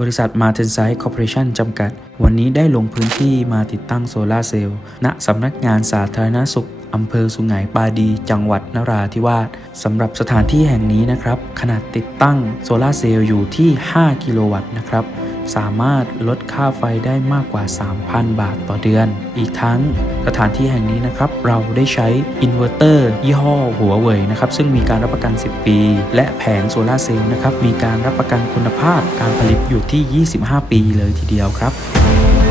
บริษัท m a r t e n s i d e Corporation จำกัด วันนี้ได้ลงพื้นที่มาติดตั้งโซลาเซลล์ ณสำนักงานสาธารณสุขอำเภอสุไหงปาดี จังหวัดนราธิวาสสำหรับสถานที่แห่งนี้นะครับ ขนาดติดตั้งโซลาเซลล์อยู่ที่ 5 กิโลวัตต์นะครับ สามารถลดค่าไฟได้มากกว่า 3,000 บาทต่อเดือน อีกทั้งสถานที่แห่งนี้นะครับเราได้ใช้อินเวอร์เตอร์ยี่ห้อหัวเว่ยนะครับซึ่งมีการรับประกัน 10 ปี และแผงโซลาเซลล์นะครับมีการรับประกันคุณภาพการผลิตอยู่ที่ 25 ปีเลยทีเดียวครับ